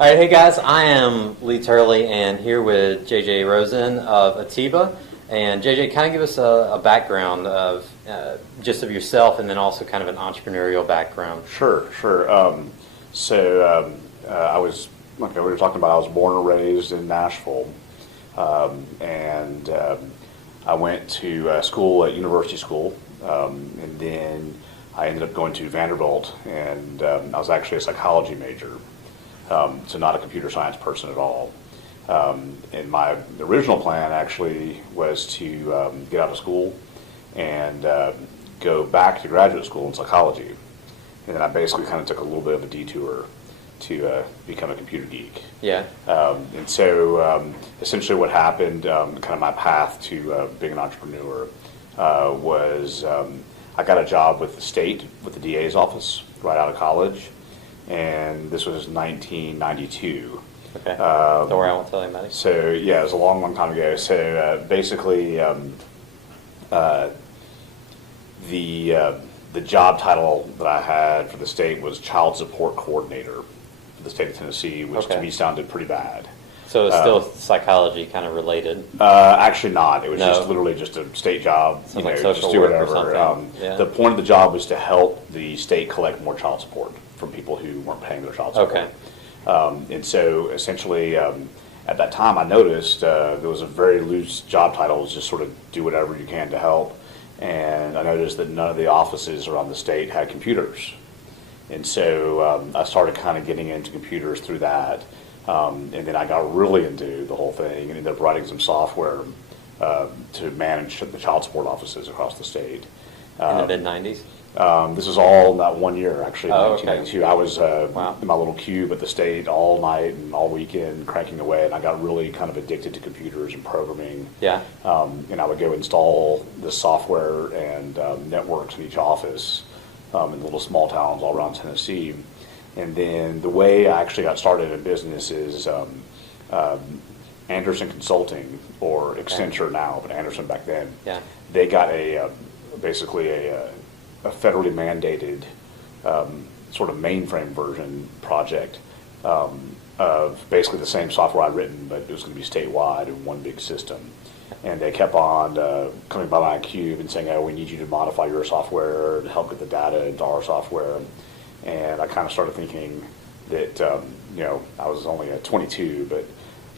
All right, hey guys, I am Lee Turley and here with JJ Rosen of Atiba. And JJ, kind of give us a background of just of yourself and then also kind of an entrepreneurial background. Sure. I was, like we were talking about, I was born and raised in Nashville. I went to school at university school, and then I ended up going to Vanderbilt, and I was actually a psychology major, so not a computer science person at all. And my original plan actually was to get out of school and go back to graduate school in psychology. And then I basically kind of took a little bit of a detour to become a computer geek. Yeah. Essentially what happened, kind of my path to being an entrepreneur, was I got a job with the state, with the DA's office, right out of college. And this was 1992. Okay. Don't worry, I won't tell anybody. So, yeah, it was a long, long time ago. So, basically, the job title that I had for the state was Child Support Coordinator for the state of Tennessee, which to me sounded pretty bad. So it's still psychology kind of related? Actually not. It was just literally just a state job. Something like social work or something. The point of the job was to help the state collect more child support from people who weren't paying their child support. Okay. And so essentially, at that time, I noticed there was a very loose job title. It was just sort of do whatever you can to help. And I noticed that none of the offices around the state had computers. And so I started kind of getting into computers through that. And then I got really into the whole thing and ended up writing some software to manage the child support offices across the state. In the mid-90s? This was all in that 1 year, actually, in 1992. Okay. I was in my little cube at the state all night and all weekend cranking away, and I got really kind of addicted to computers and programming. Yeah. And I would go install the software and networks in each office in little small towns all around Tennessee. And then the way I actually got started in business is Anderson Consulting, or Accenture now, but Anderson back then. Yeah. They got basically a federally mandated sort of mainframe version project of basically the same software I'd written, but it was going to be statewide in one big system. And they kept on coming by my cube and saying, "Oh, we need you to modify your software to help get the data into our software." And I kind of started thinking that I was only 22, but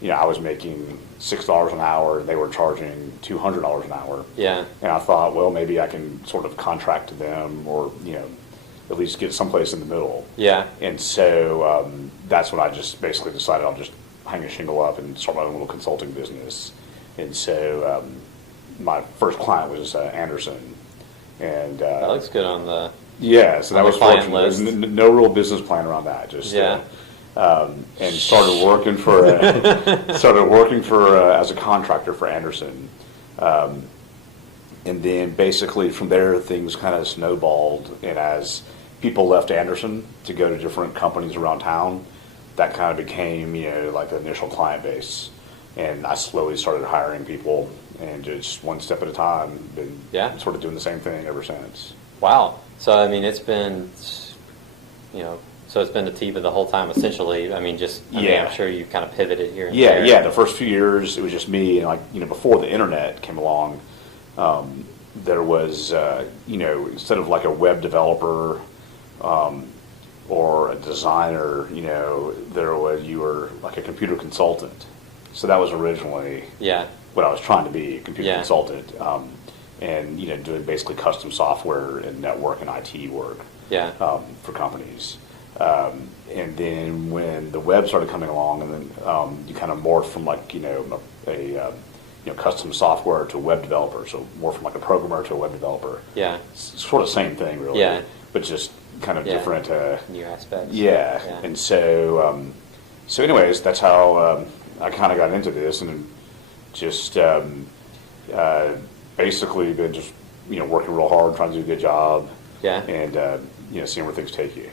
I was making $6 an hour, and they were charging $200 an hour. Yeah. And I thought, well, maybe I can sort of contract to them, or at least get someplace in the middle. Yeah. And so that's when I just basically decided I'll just hang a shingle up and start my own little consulting business. And so my first client was Anderson, and that looks good on the so that was fortunate. There was no real business plan around that. Just and started working for as a contractor for Anderson, and then basically from there things kind of snowballed. And as people left Anderson to go to different companies around town, that kind of became like the initial client base. And I slowly started hiring people, and just one step at a time, been sort of doing the same thing ever since. Wow. So, I mean, it's been, so it's been Atiba the whole time, essentially. I mean, I'm sure you kind of pivoted here and there. Yeah. The first few years, it was just me. And before the internet came along, there was, instead of like a web developer or a designer, you were like a computer consultant. So that was originally what I was trying to be, a computer consultant. And doing basically custom software and network and IT work for companies. And then when the web started coming along, and then you kind of morphed from like a custom software to a web developer, so more from like a programmer to a web developer. Yeah, sort of same thing really. Yeah, but just kind of different new aspects. Yeah, and so anyways, that's how I kind of got into this, and just basically been just working real hard, trying to do a good job. Yeah. And seeing where things take you.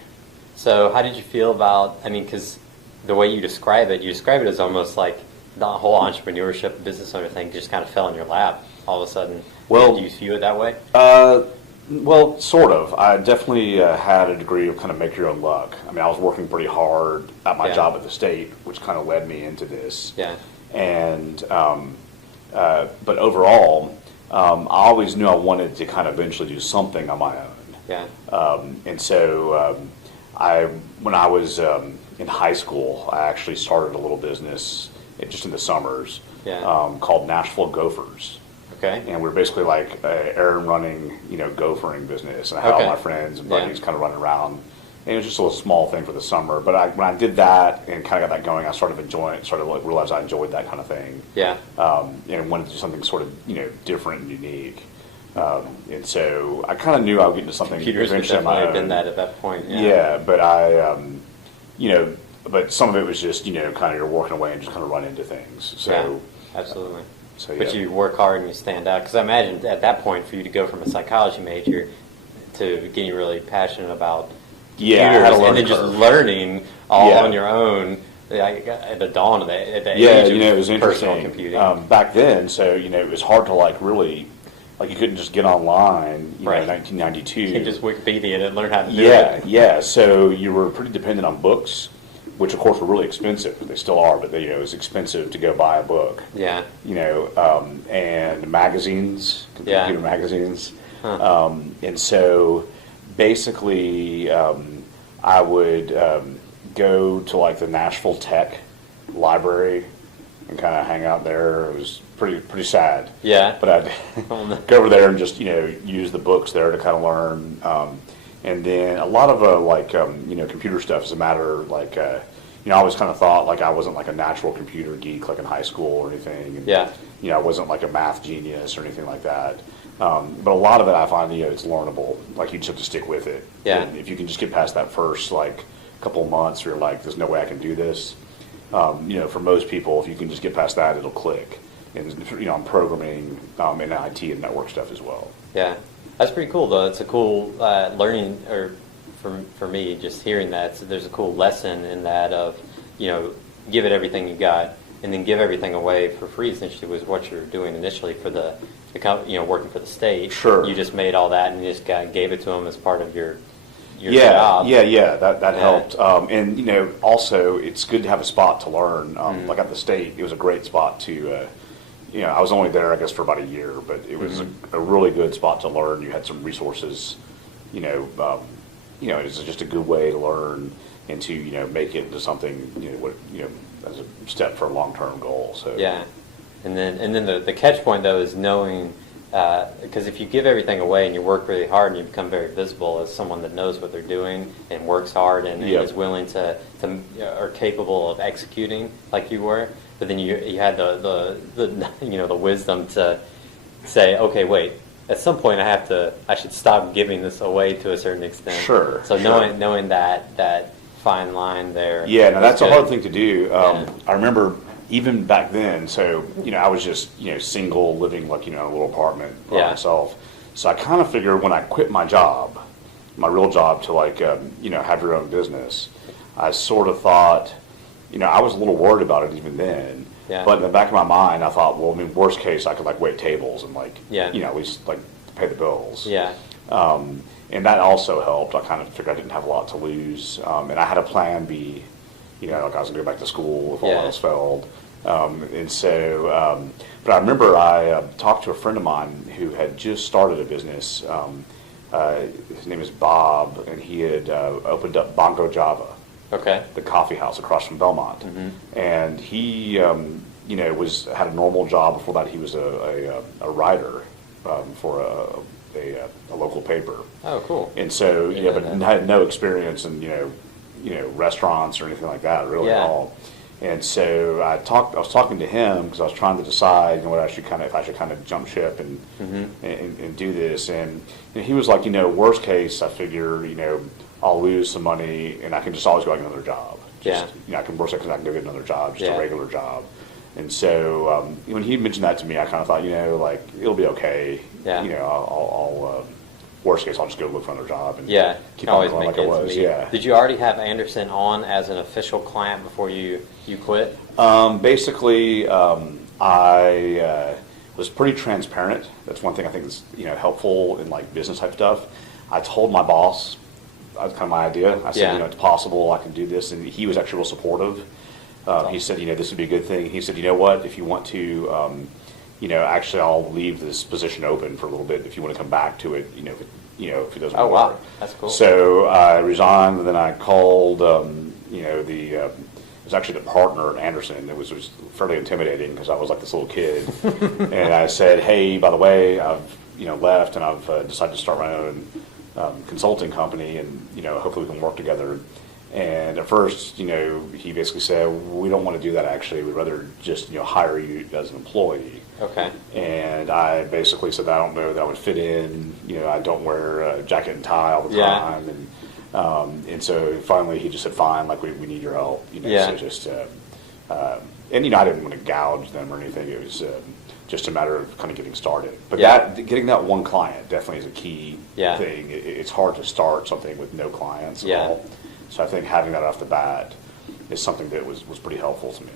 So how did you feel about? I mean, because the way you describe it as almost like the whole entrepreneurship, business owner thing just kind of fell in your lap all of a sudden. Well, do you view it that way? Well, sort of. I definitely had a degree of kind of make your own luck. I mean, I was working pretty hard at my Yeah. job at the state, which kind of led me into this. Yeah. And but overall, I always knew I wanted to kind of eventually do something on my own. Yeah. And so when I was in high school, I actually started a little business just in the summers Yeah. called Nashville Gophers. Okay. And we're basically like a errand running, gophering business. And I had all Okay. my friends and Yeah. buddies kind of running around. And it was just a little small thing for the summer. But when I did that and kind of got that going, I started enjoying it, started to realize I enjoyed that kind of thing. Yeah. And wanted to do something sort of, different and unique. And so I kind of knew I would get into something Computers would eventually on my definitely have own. been that at that point. Yeah, but but some of it was just, kind of you're working away and just kind of run into things. So, Yeah, absolutely. So, But you work hard and you stand out. Because I imagine at that point for you to go from a psychology major to getting really passionate about Yeah, I had computers a learning and then just curve. learning all Yeah. on your own at the dawn of at the Yeah, age of it was personal interesting. computing. Back then, so, it was hard to really, you couldn't just get online, Right. in 1992. You can just Wikipedia it and learn how to do Yeah, it. yeah. So you were pretty dependent on books, which of course were really expensive. They still are, but it was expensive to go buy a book. Yeah. And magazines, Yeah. computer magazines. Huh. And so basically, I would go to the Nashville Tech Library and kind of hang out there. It was pretty sad. Yeah. But I'd go over there and just use the books there to kind of learn. And then a lot of computer stuff is a matter I always kind of thought I wasn't a natural computer geek in high school or anything. And, Yeah. I wasn't a math genius or anything like that. But a lot of it I find it's learnable. You just have to stick with it. Yeah. And if you can just get past that first couple of months, you're there's no way I can do this. For most people, if you can just get past that, it'll click. And I'm programming in IT and network stuff as well. Yeah, that's pretty cool though. It's a cool learning, or for me, just hearing that. So there's a cool lesson in that of, give it everything you got, and then give everything away for free. Essentially, was what you're doing initially for the working for the state. Sure. You just made all that and you just gave it to them as part of your Yeah, job. yeah, that Yeah. helped. And also it's good to have a spot to learn. Mm-hmm. At the state, it was a great spot to. I was only there, I guess, for about a year, but it was Mm-hmm. a really good spot to learn. You had some resources. It was just a good way to learn and to make it into something as a step for a long-term goal. So Yeah, and then the catch point though is knowing, because if you give everything away and you work really hard and you become very visible as someone that knows what they're doing and works hard and Yep. is willing to are capable of executing like you were, but then you had the the wisdom to say, okay, wait. At some point, I should stop giving this away to a certain extent. Sure, So sure. knowing that fine line there. Yeah, now that's is a hard good. thing to do. Yeah. I remember even back then, so, I was just, single, living in a little apartment by Yeah. myself. So I kind of figured when I quit my job, my real job to have your own business, I sort of thought, I was a little worried about it even then. Yeah. But in the back of my mind, I thought, well, worst case, I could wait tables and Yeah. at least pay the bills. Yeah. And that also helped. I kind of figured I didn't have a lot to lose. And I had a plan B, I was going to go back to school if all Yeah. else failed. But I remember I talked to a friend of mine who had just started a business. His name is Bob, and he had opened up Bongo Java, Okay. the coffee house across from Belmont. And he, had a normal job. Before that, he was a writer for a local paper. Oh, cool. And so, Yeah, but had no experience in, restaurants or anything like that, really Yeah. at all. And so I was talking to him because I was trying to decide, what I should if I should jump ship and and do this. And he was like, worst case, I figure, I'll lose some money and I can just always go get another job. Just, I can worst case, I can go get another job, just Yeah. a regular job. And so when he mentioned that to me, I kind of thought, it'll be okay. Yeah. I'll worst case, I'll just go look for another job and Yeah, keep can on always going make like I ends was. meet. Yeah. Did you already have Anderson on as an official client before you quit? Basically, I was pretty transparent. That's one thing I think is helpful in like business type stuff. I told my boss, that's kind of my idea. I said, Yeah. it's possible I can do this, and he was actually real supportive. He said, this would be a good thing. He said, you know what, if you want to, actually I'll leave this position open for a little bit if you want to come back to it, if it doesn't Oh, work. wow. That's cool. So I resigned, and then I called, it was actually the partner at Anderson. It was fairly intimidating because I was like this little kid. And I said, hey, by the way, I've, left, and I've decided to start my own consulting company, and, hopefully we can work together. And at first, he basically said, we don't want to do that actually. We'd rather just, hire you as an employee. Okay. And I basically said, I don't know that I would fit in. I don't wear a jacket and tie all the time. And so finally he just said, fine, like we need your help. So just, I didn't want to gouge them or anything. It was just a matter of kind of getting started. But getting that one client definitely is a key thing. It's hard to start something with no clients at all. So I think having that off the bat is something that was pretty helpful to me.